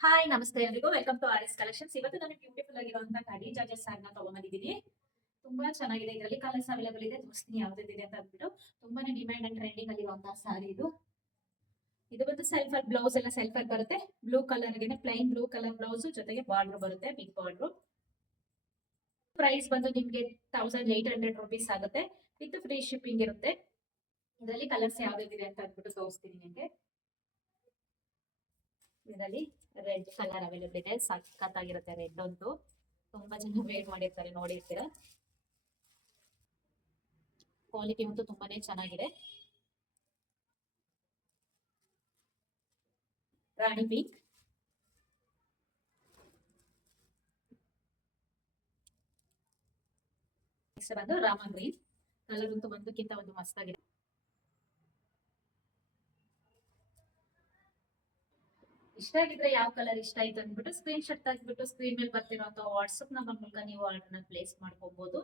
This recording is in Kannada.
ಹಾಯ್ ನಮಸ್ತೆ ಎಲ್ರಿಗೂ welcome to R S collections. ಇವತ್ತು ನಾನು ಬ್ಯೂಟಿಫುಲ್ ಆಗಿರುವಂತಹ ಕಡಿ ಜಾರ್ಜೆಟ್ ಸಾರಿನ ತಗೊಂಡ್ಬಂದಿದ್ದೀನಿ. ತುಂಬಾ ಚೆನ್ನಾಗಿದೆ. ಇದರಲ್ಲಿ ಕಲರ್ಸ್ ಅವೈಲೇಬಲ್ ಇದೆ. ತೋರಿಸ್ತೀನಿ ಯಾವ್ದಿದೆ ಅಂತ ಅಂದ್ಬಿಟ್ಟು. ತುಂಬಾನೇ ಡಿಮ್ಯಾಂಡ್ ಅಂಡ್ ಟ್ರೆಂಡಿಂಗ್ ಆಗಿರುವಂತಹ ಸಾರಿ ಇದು. ಇದು ಬಂದು ಸೆಲ್ಫರ್ ಬ್ಲೌಸ್ ಎಲ್ಲ ಸೆಲ್ಫರ್ ಬರುತ್ತೆ. ಬ್ಲೂ ಕಲರ್ ಗೆ ಪ್ಲೈನ್ ಬ್ಲೂ ಕಲರ್ ಬ್ಲೌಸ್ ಜೊತೆಗೆ ಬಾರ್ಡರ್ ಬರುತ್ತೆ, ಬಿಗ್ ಬಾರ್ಡರ್. ಪ್ರೈಸ್ ಬಂದು ನಿಮ್ಗೆ 1800 ರುಪೀಸ್ ಆಗುತ್ತೆ. ವಿತ್ ಫ್ರೀ ಶಿಪ್ಪಿಂಗ್ ಇರುತ್ತೆ. ಇದರಲ್ಲಿ ಕಲರ್ಸ್ ಯಾವ್ದಿದೆ ಅಂತ ಅಂದ್ಬಿಟ್ಟು ತೋರಿಸ್ತೀನಿ ನಿಮಗೆ. ಇದರಲ್ಲಿ ರೆಡ್ ಕಲರ್ ಅವೈಲೇಬಲ್ ಇದೆ. ಸಖತ್ತಾಗಿರುತ್ತೆ ರೆಡ್ ಅಂತೂ. ತುಂಬಾ ಜನ ವೇಟ್ ಮಾಡಿರ್ತಾರೆ, ನೋಡಿರ್ತೀರ. ಕ್ವಾಲಿಟಿ ಅಂತೂ ತುಂಬಾನೇ ಚೆನ್ನಾಗಿದೆ. ರಾಣಿ ಪಿಂಕ್, ನೆಕ್ಸ್ಟ್ ಬಂದು ರಾಮ ಗ್ರೀನ್. ಕಲರ್ ಅಂತೂ ಒಂದಕ್ಕಿಂತ ಒಂದು ಮಸ್ತಾಗಿದೆ. ಇಷ್ಟ ಆಗಿದ್ರೆ ಯಾವ ಕಲರ್ ಇಷ್ಟ ಆಯ್ತು ಅಂದ್ಬಿಟ್ಟು ಸ್ಕ್ರೀನ್ ಶಾಟ್ ತೆಗೆದ್ಬಿಟ್ಟು ಸ್ಕ್ರೀನ್ ಮೇಲೆ ಬರ್ತಿರೋ ವಾಟ್ಸ್ಆಪ್ ನಂಬರ್ ಮೂಲಕ ನೀವು ಆರ್ಡರ್ ಪ್ಲೇಸ್ ಮಾಡ್ಕೋಬಹುದು.